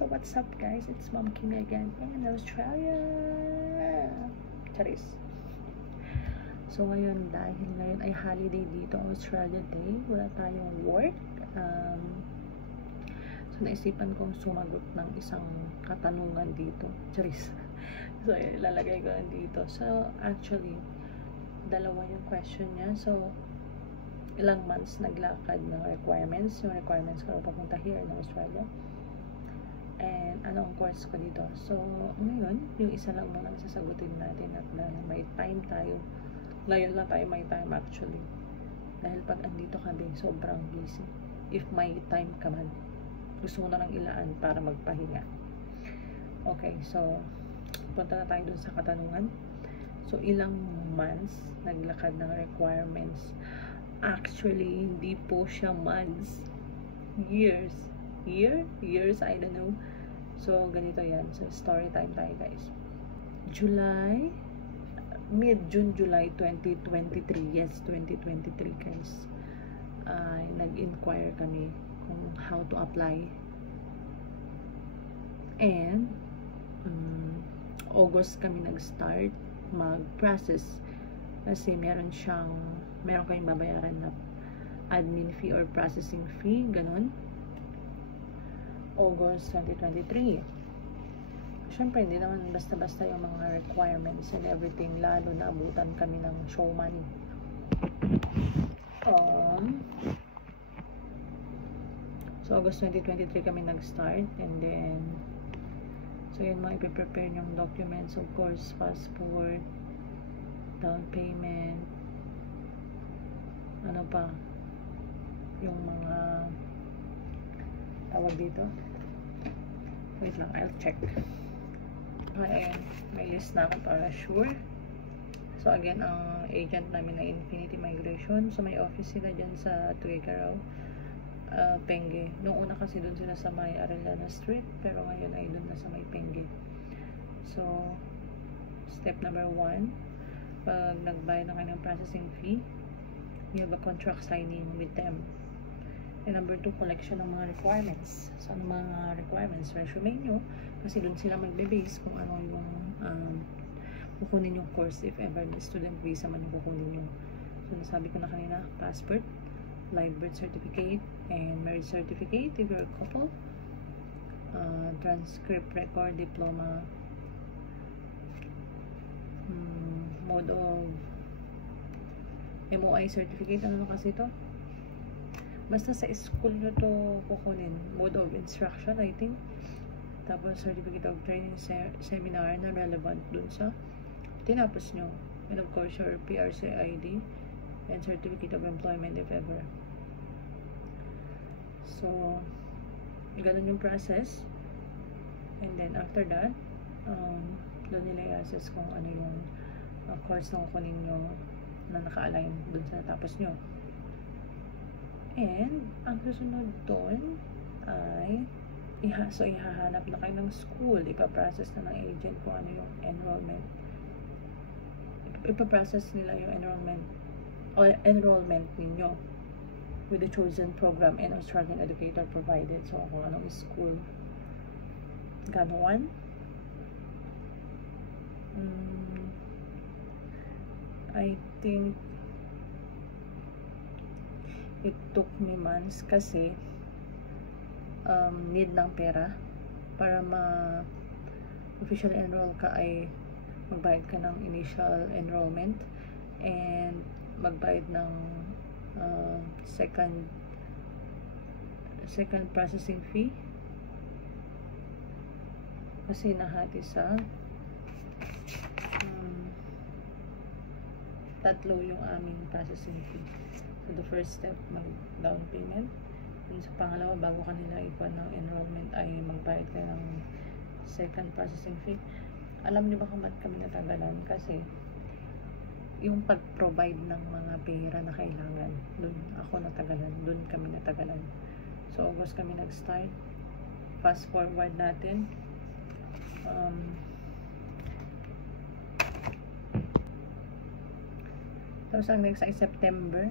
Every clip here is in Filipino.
So what's up guys, it's Mom Kimmy again in Australia. Charis. So ngayon, dahil ngayon ay holiday dito, Australia Day, wala tayong work. So naisipan kong sumagot ng isang katanungan dito. Charis. So ilalagay ko lang dito. So actually, dalawa yung question niya. So ilang months naglakad ng requirements. Yung requirements ko papunta here in Australia. And anong course ko dito. So ngayon, yung isa lang muna sasagutin natin at may time tayo. Ngayon lang tayo may time actually. Dahil pag andito kami, sobrang busy. If may time ka man, gusto mo na lang ilaan para magpahinga. Okay, so punta na tayo dun sa katanungan. So ilang months naglakad ng requirements. Actually, hindi po siya months. Years, I don't know. So, ganito yan. So, story time tayo, guys. Mid-June, July 2023. Yes, 2023, guys. Nag-inquire kami kung how to apply. And, August kami nag-start mag-process. Kasi meron kayong babayaran na admin fee or processing fee, ganun. August 2023. Siyempre, hindi naman basta-basta yung mga requirements and everything, lalo na abutan kami ng show money. So, August 2023 kami nag-start, and then, so yun mga ipiprepare yung documents, of course, passport, down payment, ano pa, yung mga tawag dito. Wait lang, I'll check. Okay, may list na ako para sure. So again, ang agent namin na Infinity Migration. So may office sila dyan sa Tuigarao, Penge. Noong una kasi dun sila sa may Arellana Street, pero ngayon ay dun na sa may Penge. So step number 1, pag nagbayad na kayo ng processing fee, you have a contract signing with them. And number 2, collection ng mga requirements. So, ang mga requirements, resume nyo, kasi dun sila magbe-base kung ano yung kukunin yung course, if ever student visa man yung kukunin nyo. So, nasabi ko na kanina, passport, live birth certificate, and marriage certificate if you're a couple, transcript record, diploma, mode of MOI certificate, ano kasi ito? Basta sa school nyo to kukunin. Mode of instruction, I think. Tapos, certificate of training seminar na relevant dun sa tinapos nyo. And of course, your PRC ID and certificate of employment if ever. So, ganun yung process. And then, after that, doon nila i-assess kung ano yung course na kukunin nyo na naka-align dun sa natapos nyo. And, ang susunod doon ay ihahanap na kayo ng school. Ipaprocess na ng agent kung ano yung enrollment. Ipaprocess nila yung enrollment ninyo with the chosen program and Australian educator provided. So, kung anong school. Ganon. I think it took me months kasi need ng pera para official enroll ka ay magbayad ka ng initial enrollment and magbayad ng second processing fee kasi nahati sa tatlo yung aming processing fee. So, the first step, mag-down payment. Yung sa pangalawa, bago kanila ikuha ng enrollment, ay magbayad kayo ng second processing fee. Alam niyo ba kung ba't kami natagalan? Kasi, yung pag-provide ng mga pera na kailangan, dun ako natagalan, dun kami natagalan. So, August kami nag-start. Fast forward natin. Tapos ang next ay September.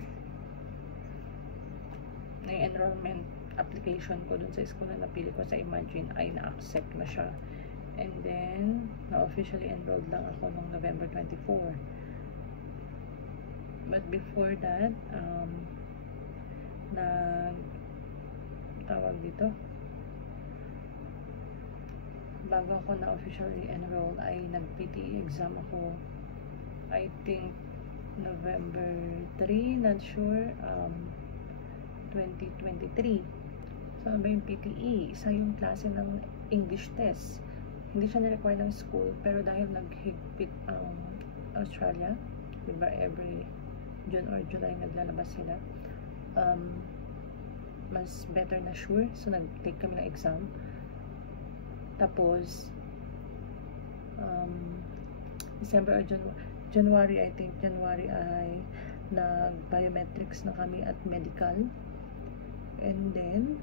Yung enrollment application ko dun sa school na napili ko sa Imagine ay na-accept na siya. And then, na-officially enrolled lang ako noong November 24. But before that, tawag dito, bago ako na-officially enroll ay nag-PTE exam ako. I think November 3, not sure, 2023. So, ano ba yung PTE? Isa yung klase ng English test. Hindi siya na-require ng school, pero dahil naghigpit ang Australia, diba every June or July naglalabas sila, mas better na sure. So, nag-take kami ng exam. Tapos, December or January, I think, January ay nag-biometrics na kami at medical. And then,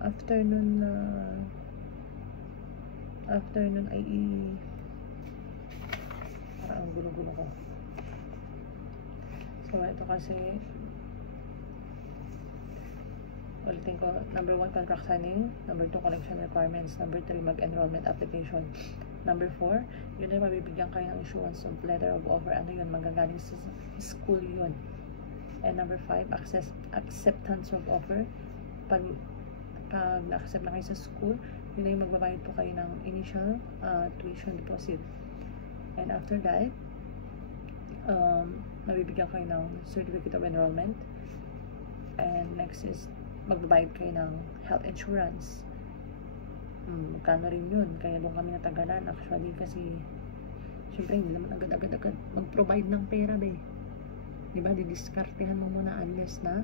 after nun ay parang gulo-gulo ko. So, ito kasi, ulitin ko, number 1, contract signing. Number 2, connection requirements. Number 3, mag-enrollment application. Number 4, yun ay mabibigyan kayo ng issuance of letter of offer. Ano yun? Magagaling sa school yun. And number 5, acceptance of offer. Pag na-accept na kayo sa school, yun ay magbabayad po kayo ng initial tuition deposit. And after that, mabibigyan kayo ng certificate of enrollment. And next is, magbabayad kayo ng health insurance. Magkano rin yun? Kaya doon kami natagalan actually kasi syempre hindi naman agad-agad mag-provide ng pera ba eh. Diba? Didiskartehan mo muna unless na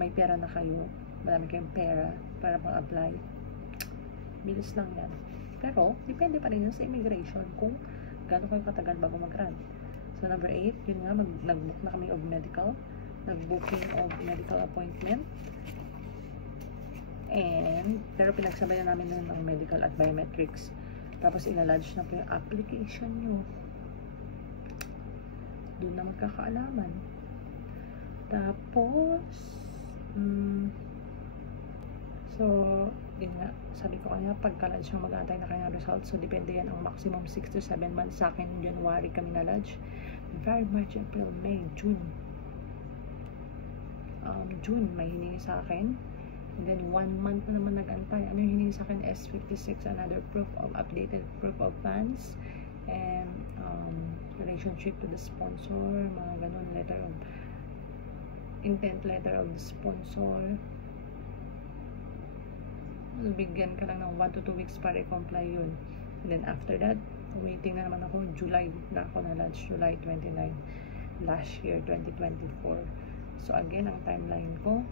may pera na kayo, marami kayong pera para pang-apply. Bilis lang yan. Pero depende pa rin yun sa immigration kung gaano kayo katagal bago mag-run. So number 8, yun nga, nag-book na kami of medical, nag-booking of medical appointment. Pero pinagsabayan namin nun ng medical at biometrics. Tapos ilalodge na po yung application nyo. Doon na magkakaalaman. Tapos, so, yun nga, sabi ko kanya, pagka-lodge yung mag-aantay na kayo ng result. So, depende yan ang maximum 6 to 7 months. Sa akin, January kami na-lodge. February, March, April, May, June. June, may hiningi sa akin. And then 1 month na naman nag-antay. Ano yung hiningi sa akin? S56, another proof of updated proof of funds and relationship to the sponsor, mga ganun, letter of intent, letter of the sponsor. Bigyan ka lang ng 1 to 2 weeks para i-comply yun. And then after that, waiting na naman ako, July na ako na-launch, July 29 last year, 2024. So again, ang timeline ko,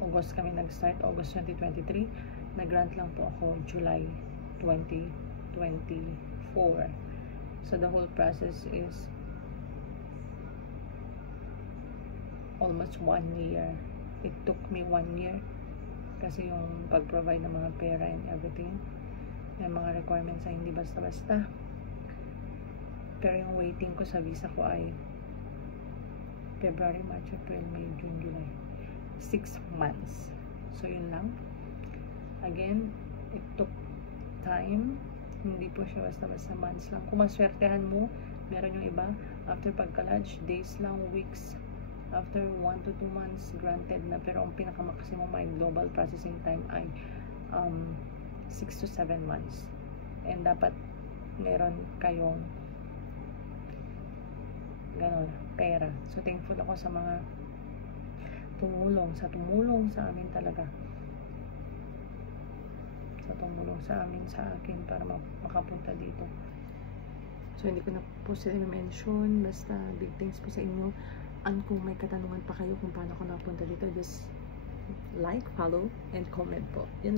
August kami nag-start, August 2023. Nag-grant lang po ako July 2024. So the whole process is almost 1 year. It took me 1 year kasi yung pag-provide ng mga pera and everything, may mga requirements ay hindi basta-basta. Pero yung waiting ko sa visa ko ay February, March, April, May, June, July. 6 months. So, yun lang. Again, it took time. Hindi po siya basta-basta months lang. Kung maswertehan mo, meron yung iba, after pagka-lodge, days lang, weeks. After 1 to 2 months, granted na. Pero ang pinaka-maximum ay global processing time ay 6 to 7 months. And dapat meron kayong ganon, pera. So, thankful ako sa mga tumulong sa amin talaga. Tumulong sa amin, sa akin para makapunta dito. So, hindi ko na po sila mention. Basta, big thanks po sa inyo. And kung may katanungan pa kayo kung paano ako napunta dito, just like, follow, and comment po. Yun.